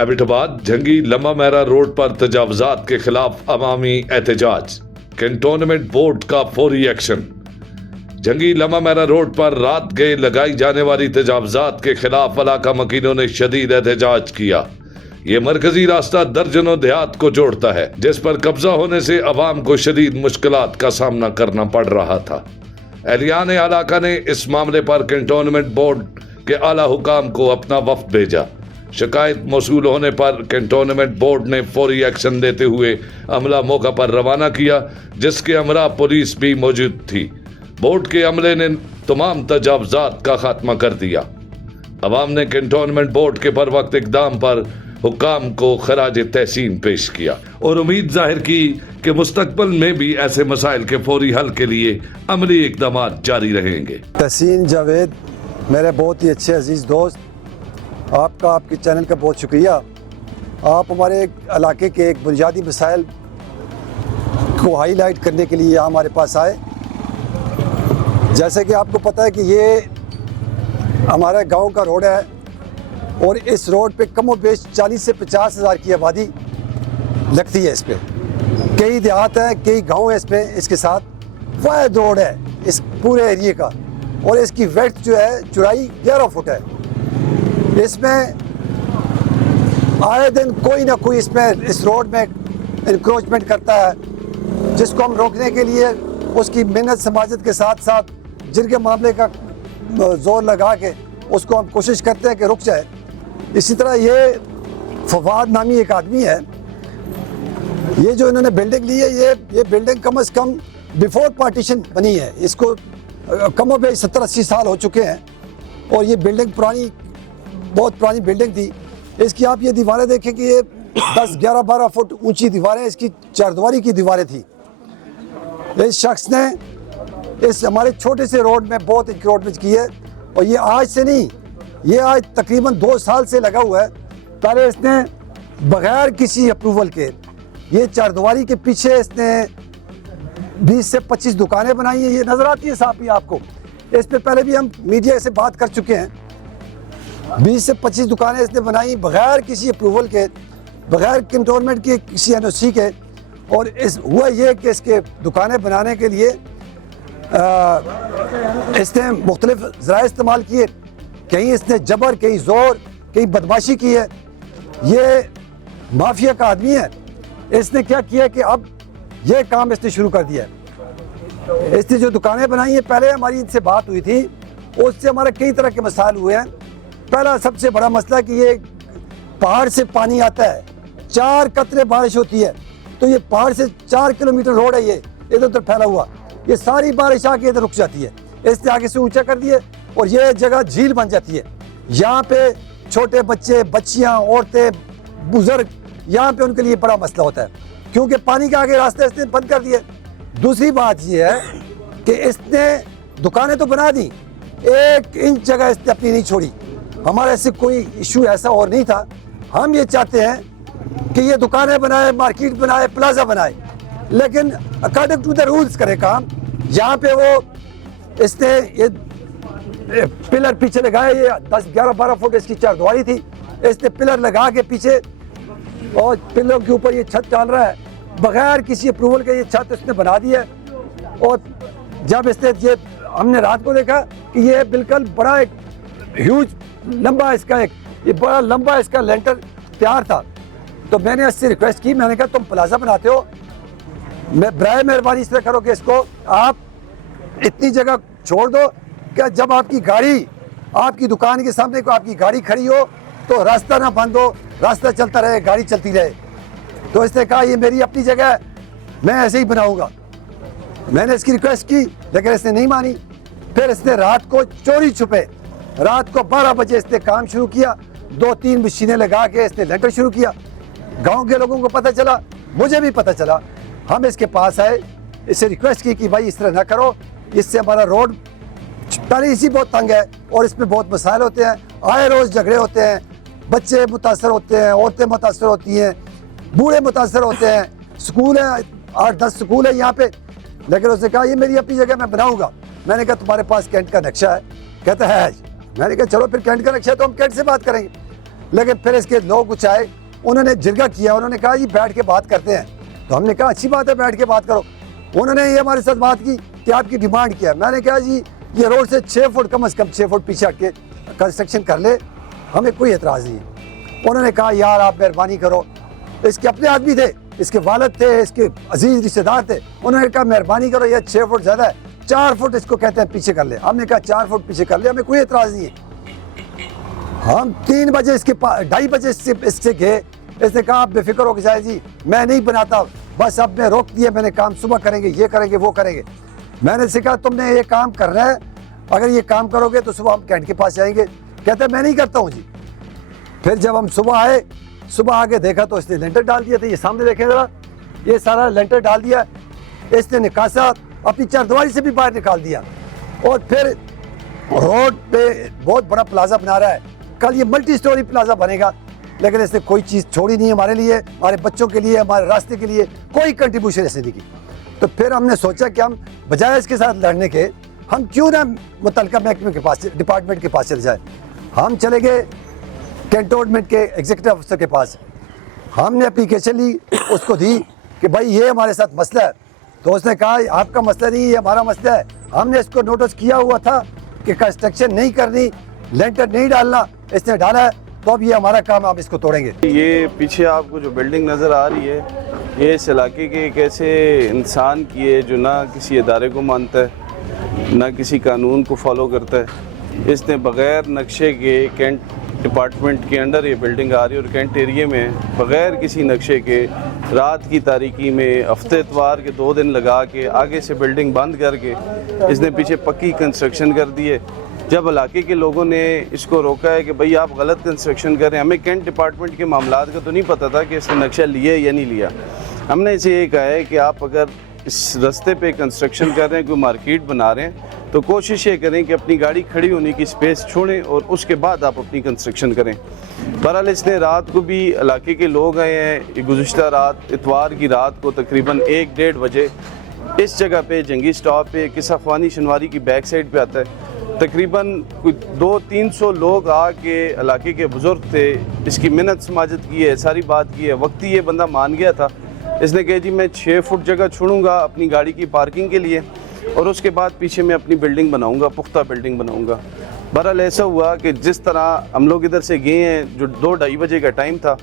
एबटाबाद जंगी लम्बा मेरा रोड पर तजावजात के खिलाफ अवामी एहतजाज, कैंटोनमेंट बोर्ड का फौरी एक्शन। जंगी लम्बा मेरा रोड पर रात गए लगाई जाने वाली तजावजात के खिलाफ इलाका मकीनों ने शदीद एहतजाज किया। ये मरकजी रास्ता दर्जनों देहात को जोड़ता है, जिस पर कब्जा होने से अवाम को शदीद मुश्किलात का सामना करना पड़ रहा था। एहलियान इलाका ने इस मामले पर कैंटोनमेंट बोर्ड के आला हुकाम को अपना वफ्द भेजा। शिकायत मौसूल होने पर कैंटोनमेंट बोर्ड ने फौरी एक्शन लेते हुए अमला मौका पर रवाना किया, जिसके हमरा पुलिस भी मौजूद थी। बोर्ड के अमले ने तमाम तजावजात का खात्मा कर दिया। अवाम ने कैंटोनमेंट बोर्ड के बर वक्त इकदाम पर हुकाम को खराज तहसीन पेश किया और उम्मीद जाहिर की कि मुस्तकबिल में भी ऐसे मसाइल के फौरी हल के लिए अमली इकदाम जारी रहेंगे। तहसीन जावेद, मेरे बहुत ही अच्छे अजीज़ दोस्त, आपका आपके चैनल का बहुत शुक्रिया। आप हमारे इलाके के एक बुनियादी मसाइल को हाईलाइट करने के लिए हमारे पास आए। जैसे कि आपको पता है कि ये हमारा गांव का रोड है और इस रोड पे कम व बेश 40 से 50 हज़ार की आबादी लगती है। इस पे कई देहात हैं, कई गांव हैं इस पे। इसके साथ वाहिद रोड है इस पूरे एरिए का और इसकी वेड्थ जो है चौड़ाई 11 फुट है। इसमें आए दिन कोई ना कोई इसमें इस रोड में इंक्रोचमेंट करता है, जिसको हम रोकने के लिए उसकी मेहनत समाजत के साथ साथ जिनके मामले का जोर लगा के उसको हम कोशिश करते हैं कि रुक जाए। इसी तरह ये फवाद नामी एक आदमी है, ये जो इन्होंने बिल्डिंग ली है, ये बिल्डिंग कम से कम बिफोर पार्टीशन बनी है। इसको कम से 70-80 साल हो चुके हैं और ये बिल्डिंग बहुत पुरानी बिल्डिंग थी। इसकी आप ये दीवारें देखें कि ये 10, 11, 12 फुट ऊंची दीवारें, इसकी चारदीवारी की दीवारें थी। इस शख्स ने इस हमारे छोटे से रोड में बहुत इंक्रोचमेंट की है और ये आज से नहीं, ये आज तकरीबन 2 साल से लगा हुआ है। पहले इसने बगैर किसी अप्रूवल के ये चारदीवारी के पीछे इसने 20 से 25 दुकानें बनाई हैं। ये नज़र आती है साहब, ये आपको। इस पे पहले भी हम मीडिया से बात कर चुके हैं। 20 से 25 दुकानें इसने बनाई बगैर किसी अप्रूवल के, बगैर कैंटोनमेंट के किसी एनओसी के। और हुआ ये कि इसके दुकानें बनाने के लिए इसने मुख्तलिफ ज़राए इस्तेमाल किए। कहीं इसने जबर, कहीं ज़ोर, कहीं बदमाशी की है। ये माफिया का आदमी है। इसने क्या किया कि अब ये काम इसने शुरू कर दिया है। इसने जो दुकानें बनाई हैं, पहले हमारी इनसे बात हुई थी, उससे हमारे कई तरह के मसाइल हुए हैं। पहला सबसे बड़ा मसला कि ये पहाड़ से पानी आता है, 4 कतरे बारिश होती है तो ये पहाड़ से 4 किलोमीटर रोड है, ये इधर उधर फैला हुआ, ये सारी बारिश आके इधर रुक जाती है। इसने आगे से ऊंचा कर दिए और ये जगह झील बन जाती है। यहाँ पे छोटे बच्चे, बच्चियाँ, औरतें, बुजुर्ग, यहाँ पे उनके लिए बड़ा मसला होता है क्योंकि पानी के आगे रास्ते इसने बंद कर दिए। दूसरी बात ये है कि इसने दुकानें तो बना दी, 1 इंच जगह इसने अपनी नहीं छोड़ी। हमारे से कोई इशू ऐसा और नहीं था। हम ये चाहते हैं कि ये दुकानें बनाए, मार्केट बनाए, प्लाजा बनाए, लेकिन अकॉर्डिंग टू द रूल्स करे काम। यहाँ पे वो इसने ये पिलर पीछे लगाए, ये 10, 11, 12 फुट इसकी चारदीवारी थी। इसने पिलर लगा के पीछे और पिलरों के ऊपर ये छत डाल रहा है बगैर किसी अप्रूवल के। ये छत इसने बना दी है और जब इसने ये हमने रात को देखा कि ये बिल्कुल बड़ा एक ह्यूज लंबा इसका ये बड़ा लंबा इसका लेंटर तैयार था। तो मैंने इससे रिक्वेस्ट की, मैंने कहा तुम प्लाजा बनाते हो, मैं बराए मेहरबानी इस तरह करो कि इसको आप इतनी जगह छोड़ दो कि जब आपकी गाड़ी आपकी दुकान के सामने को आपकी गाड़ी खड़ी हो तो रास्ता ना बंद हो, रास्ता चलता रहे, गाड़ी चलती रहे। तो इसने कहा ये मेरी अपनी जगह है, मैं ऐसे ही बनाऊंगा। मैंने इसकी रिक्वेस्ट की लेकिन इसने नहीं मानी। फिर इसने रात को चोरी छुपे, रात को 12 बजे इसने काम शुरू किया। 2-3 मशीनें लगा के इसने लेंटर शुरू किया। गांव के लोगों को पता चला, मुझे भी पता चला। हम इसके पास आए, इससे रिक्वेस्ट की कि भाई इस तरह ना करो, इससे हमारा रोड पहले इसी बहुत तंग है और इसमें बहुत मसाइल होते हैं, आए रोज़ झगड़े होते हैं, बच्चे मुतासर होते हैं, औरतें मुतासर होती हैं, बूढ़े मुतासर होते हैं। स्कूल है, 8-10 स्कूल है यहाँ पे। लेकिन उसने कहा ये मेरी अपनी जगह मैं बनाऊंगा। मैंने कहा तुम्हारे पास कैंट का नक्शा है? कहता है। मैंने कहा चलो फिर कैंट का नक्शा तो हम कैंट से बात करेंगे। लेकिन फिर इसके लोग कुछ आए, उन्होंने जिरगा किया, उन्होंने कहा जी बैठ के बात करते हैं। तो हमने कहा अच्छी बात है, बैठ के बात करो। उन्होंने ये हमारे साथ बात की कि आपकी डिमांड क्या है। मैंने कहा जी ये रोड से 6 फुट कम से कम 6 फुट पीछे हट के कंस्ट्रक्शन कर ले, हमें कोई एतराज़ नहीं है। उन्होंने कहा यार आप मेहरबानी करो, इसके अपने आदमी थे, इसके वालिद थे, इसके अजीज रिश्तेदार थे। उन्होंने कहा मेहरबानी करो, ये 6 फुट ज़्यादा है, 4 फुट इसको कहते हैं पीछे कर ले। हमने कहा 4 फुट पीछे कर ले, हमें कोई एतराज़ नहीं है। हम 3 बजे इसके 2:30 बजे इससे गए। इसने कहा आप बेफिक्र हो के जाए जी, मैं नहीं बनाता, बस अब मैं रोक दिया, मैंने काम सुबह करेंगे, ये करेंगे वो करेंगे। मैंने से कहा तुमने ये काम करना है, अगर ये काम करोगे तो सुबह हम कैंट के पास जाएंगे। कहते हैं मैं नहीं करता हूँ जी। फिर जब हम सुबह आए, सुबह आके देखा तो इसने लेंटर डाल दिया था। ये सामने देखें ज़रा, ये सारा लेंटर डाल दिया। इसने निकासा, अपनी चारदीवारी से भी बाहर निकाल दिया। और फिर रोड पे बहुत बड़ा प्लाजा बना रहा है, कल ये मल्टी स्टोरी प्लाजा बनेगा, लेकिन इसने कोई चीज़ छोड़ी नहीं हमारे लिए, हमारे बच्चों के लिए, हमारे रास्ते के लिए कोई कंट्रीब्यूशन ऐसे नहीं की। तो फिर हमने सोचा कि हम बजाय इसके साथ लड़ने के, हम क्यों ना मुतल्लिका महकमे के पास, डिपार्टमेंट के पास चले जाए। हम चले गए कैंटोनमेंट के एग्जीक्यूटिव अफसर के पास। हमने एप्लीकेशन ली, उसको दी कि भाई ये हमारे साथ मसला है। तो उसने कहा आपका मसला नहीं, ये हमारा मसला है। हमने इसको नोटिस किया हुआ था कि कंस्ट्रक्शन नहीं करनी, लेंटर नहीं डालना, इसने डाला है, तो अब ये हमारा काम, आप इसको तोड़ेंगे। ये पीछे आपको जो बिल्डिंग नज़र आ रही है, ये इस इलाके के एक ऐसे इंसान की है जो ना किसी इदारे को मानता है, ना किसी कानून को फॉलो करता है। इसने बग़ैर नक्शे के, कैंट डिपार्टमेंट के अंडर ये बिल्डिंग आ रही है और कैंट एरिए में बग़ैर किसी नक्शे के रात की तारीकी में हफ्ते इतवार के 2 दिन लगा के आगे से बिल्डिंग बंद करके इसने पीछे पक्की कंस्ट्रक्शन कर दी है। जब इलाके के लोगों ने इसको रोका है कि भाई आप गलत कंस्ट्रक्शन कर रहे हैं, हमें कैंट डिपार्टमेंट के मामलात का तो नहीं पता था कि इसने नक्शा लिया या नहीं लिया। हमने इसे ये कहा है कि आप अगर इस रास्ते पे कंस्ट्रक्शन कर रहे हैं, कोई मार्केट बना रहे हैं, तो कोशिश ये करें कि अपनी गाड़ी खड़ी होने की स्पेस छोड़ें और उसके बाद आप अपनी कंस्ट्रक्शन करें। बहरहाल इसने रात को भी, इलाके के लोग आए हैं, गुज़िश्ता रात इतवार की रात को तकरीबन 1-1:30 बजे इस जगह पे जंगी स्टॉप पे किस्सा ख्वानी शनवारी की बैक साइड पे आता है। तकरीबन 200-300 लोग आके इलाके के बुज़ुर्ग थे, इसकी मिन्नत समाजत की है, सारी बात की है। वक्ती ये बंदा मान गया था। इसने कहा जी मैं 6 फुट जगह छोड़ूंगा अपनी गाड़ी की पार्किंग के लिए और उसके बाद पीछे मैं अपनी बिल्डिंग बनाऊंगा, पुख्ता बिल्डिंग बनाऊंगा। बहरहाल ऐसा हुआ कि जिस तरह हम लोग इधर से गए हैं, जो 2-2:30 बजे का टाइम था,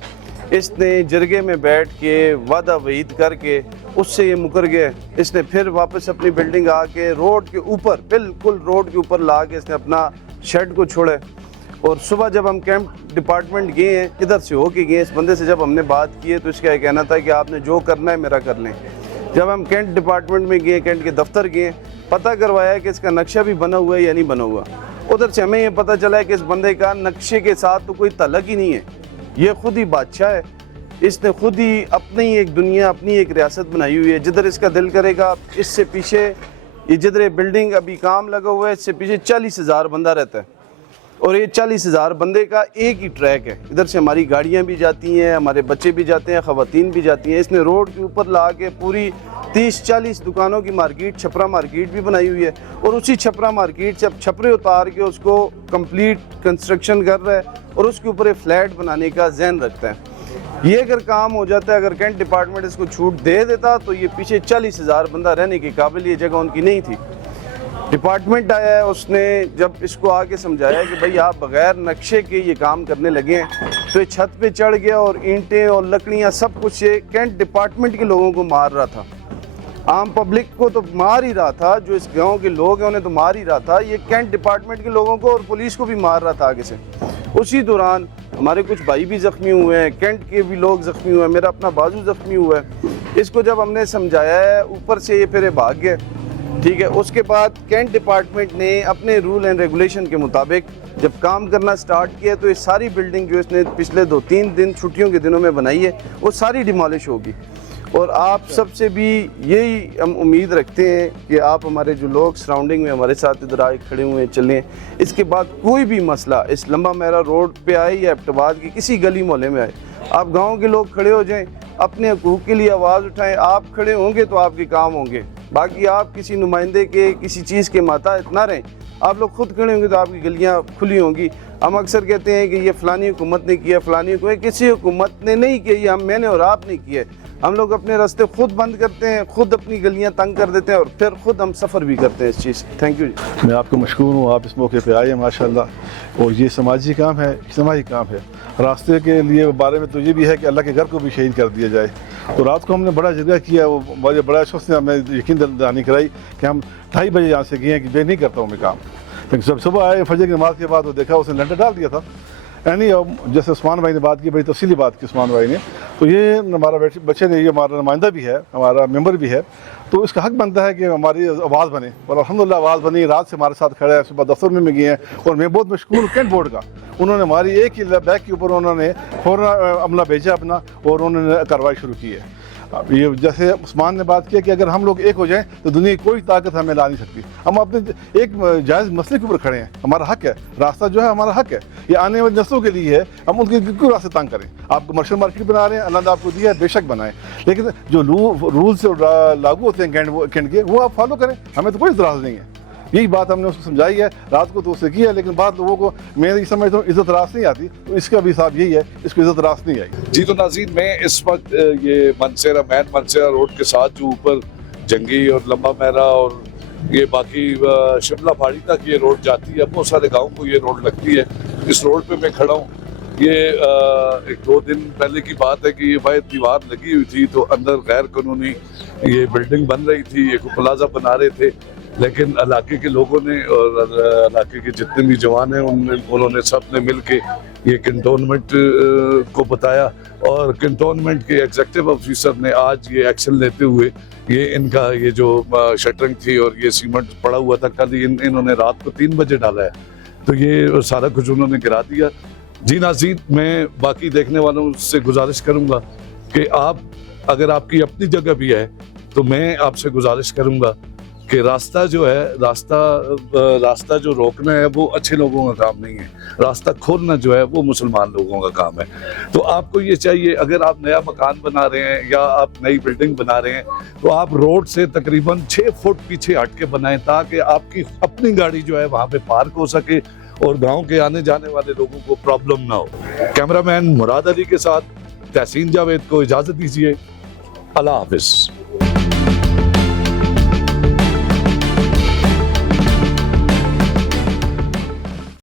इसने जरगे में बैठ के वादा वईद करके उससे ये मुकर गए। इसने फिर वापस अपनी बिल्डिंग आके रोड के ऊपर, बिल्कुल रोड के ऊपर ला के इसने अपना शेड को छोड़ा। और सुबह जब हम कैंप डिपार्टमेंट गए हैं, इधर से होके गए, इस बंदे से जब हमने बात की है तो इसका ये कहना था कि आपने जो करना है मेरा कर लें। जब हम कैंट डिपार्टमेंट में गए, कैंट के दफ्तर गए, पता करवाया कि इसका नक्शा भी बना हुआ है या नहीं बना हुआ। उधर से हमें ये पता चला है कि इस बंदे का नक्शे के साथ तो कोई तल्लक ही नहीं है, ये खुद ही बादशाह है। इसने खुद ही अपनी एक दुनिया, अपनी एक रियासत बनाई हुई है। जिधर इसका दिल करेगा, इससे पीछे ये जिधर बिल्डिंग अभी काम लगा हुआ है, इससे पीछे 40,000 बंदा रहता है और ये 40,000 बंदे का एक ही ट्रैक है। इधर से हमारी गाड़ियाँ भी जाती हैं, हमारे बच्चे भी जाते हैं, ख़वातीन भी जाती हैं। इसने रोड के ऊपर ला के पूरी 30-40 दुकानों की मार्केट, छपरा मार्केट भी बनाई हुई है और उसी छपरा मार्केट से अब छपरे उतार के उसको कंप्लीट कंस्ट्रक्शन कर रहा है और उसके ऊपर एक फ्लैट बनाने का ज़हन रखता है। ये अगर काम हो जाता है, अगर कैंट डिपार्टमेंट इसको छूट दे देता तो ये पीछे 40,000 बंदा रहने के काबिल ये जगह उनकी नहीं थी। डिपार्टमेंट आया है, उसने जब इसको आके समझाया कि भाई आप बग़ैर नक्शे के ये काम करने लगे हैं, तो ये छत पे चढ़ गया और ईंटें और लकड़ियाँ सब कुछ ये कैंट डिपार्टमेंट के लोगों को मार रहा था। आम पब्लिक को तो मार ही रहा था, जो इस गांव के लोग हैं उन्हें तो मार ही रहा था, ये कैंट डिपार्टमेंट के लोगों को और पुलिस को भी मार रहा था आगे से। उसी दौरान हमारे कुछ भाई भी ज़ख्मी हुए हैं, कैंट के भी लोग ज़ख्मी हुए हैं, मेरा अपना बाजू ज़ख्मी हुआ है। इसको जब हमने समझाया है, ऊपर से ये फिर भाग गए, ठीक है। उसके बाद कैंट डिपार्टमेंट ने अपने रूल एंड रेगुलेशन के मुताबिक जब काम करना स्टार्ट किया तो ये सारी बिल्डिंग जो इसने पिछले 2-3 दिन छुट्टियों के दिनों में बनाई है वो सारी डिमोलिश होगी। और आप सबसे भी यही हम उम्मीद रखते हैं कि आप हमारे जो लोग सराउंडिंग में हमारे साथ इधर आए खड़े हुए चलें। इसके बाद कोई भी मसला इस लंबा मेरा रोड पे आए या एबटाबाद की किसी गली मोहल्ले में आए, आप गांव के लोग खड़े हो जाएं, अपने हकूक़ के लिए आवाज़ उठाएं। आप खड़े होंगे तो आपके काम होंगे। बाकी आप किसी नुमाइंदे के किसी चीज़ के माताहत ना रहें आप लोग खुद खड़े होंगे तो आपकी गलियाँ खुली होंगी। हम अक्सर कहते हैं कि ये फ़लानी हुकूमत ने किया, फ़लानी को, किसी हुकूमत ने नहीं किया, ये हम मैंने और आप नहीं किया। हम लोग अपने रास्ते खुद बंद करते हैं, खुद अपनी गलियां तंग कर देते हैं और फिर खुद हम सफ़र भी करते हैं इस चीज़। थैंक यू जी। मैं आपको मशकूर हूँ, आप इस मौके पे आए हैं माशाल्लाह। और ये समाजी काम है, इज्तिमाई काम है। रास्ते के लिए बारे में तो ये भी है कि अल्लाह के घर को भी शहीद कर दिया जाए। तो रात को हमने बड़ा जगह किया, वो बड़ा शख्स ने हमें यकीन दहानी कराई कि हम 2:30 बजे यहाँ से गए हैं कि मैं नहीं करता हूँ मैं काम। लेकिन जब सुबह आए फजर की नमाज़ के बाद वो देखा उसने लंडर डाल दिया था। यानी जैसे उस्मान भाई ने बात की, बड़ी तफसीली बात की उस्मान भाई ने, तो ये हमारा बच्चे ने, ये हमारा नुमाइंदा भी है, हमारा मेंबर भी है, तो इसका हक बनता है कि हमारी आवाज़ बने। और अल्हम्दुलिल्लाह आवाज़ बनी, रात से हमारे साथ खड़ा है, सुबह दफ्तर में गए हैं। और मैं बहुत मशकूर हूँ कैंट बोर्ड का, उन्होंने हमारी एक ही बैग के ऊपर उन्होंने फ़ौरन अमला भेजा अपना और उन्होंने कार्रवाई शुरू की है। अब ये जैसे उस्मान ने बात किया कि अगर हम लोग एक हो जाएं तो दुनिया की कोई ताकत हमें ला नहीं सकती। हम अपने एक जायज़ मसले के ऊपर खड़े हैं, हमारा हक है, रास्ता जो है हमारा हक है, ये आने वाली नस्लों के लिए है। हम उनके क्यों रास्ते तंग करें? आप कमर्शियल मार्केट बना रहे हैं, अल्लाह ने आपको दिया है, बेशक बनाएं, लेकिन जो रूल्स लागू होते हैं कैंट के, वो आप फॉलो करें, हमें तो कोई इतराज़ नहीं है। यही बात हमने उसको समझाई है, रात को तो उससे की है, लेकिन बाद लोगों को मैं ये समझता हूँ इज़्ज़त रास नहीं आती, तो इसका भी हिसाब यही है, इसको इज़्ज़त रास नहीं आई। जी तो नाज़रीन, मैं इस वक्त ये मनसेरा रोड के साथ जो ऊपर जंगी और लंबा महरा और ये बाकी शिमला पहाड़ी तक ये रोड जाती है, बहुत सारे गाँव को ये रोड लगती है। इस रोड पे मैं खड़ा हूँ। ये 1-2 दिन पहले की बात है कि भाई दीवार लगी हुई थी, तो अंदर गैर कानूनी ये बिल्डिंग बन रही थी, एक प्लाजा बना रहे थे, लेकिन इलाके के लोगों ने और इलाके के जितने भी जवान हैं उन्होंने सब ने मिल के ये कंटोनमेंट को बताया और कंटोनमेंट के एग्जीक्यूटिव ऑफिसर ने आज ये एक्शन लेते हुए ये इनका ये जो शटरिंग थी और ये सीमेंट पड़ा हुआ था, कल इन्होंने रात को 3 बजे डाला है, तो ये सारा कुछ उन्होंने गिरा दिया। जी नाज़रीन, मैं बाकी देखने वालों से गुजारिश करूँगा कि आप अगर आपकी अपनी जगह भी है तो मैं आपसे गुजारिश करूँगा कि रास्ता जो है, रास्ता जो रोकना है वो अच्छे लोगों का काम नहीं है, रास्ता खोलना जो है वो मुसलमान लोगों का काम है। तो आपको ये चाहिए, अगर आप नया मकान बना रहे हैं या आप नई बिल्डिंग बना रहे हैं, तो आप रोड से तकरीबन 6 फुट पीछे हट के बनाएं, ताकि आपकी अपनी गाड़ी जो है वहाँ पे पार्क हो सके और गाँव के आने जाने वाले लोगों को प्रॉब्लम ना हो। कैमरामैन मुराद अली के साथ तहसीन जावेद को इजाज़त दीजिए। अल्लाह हाफिज़।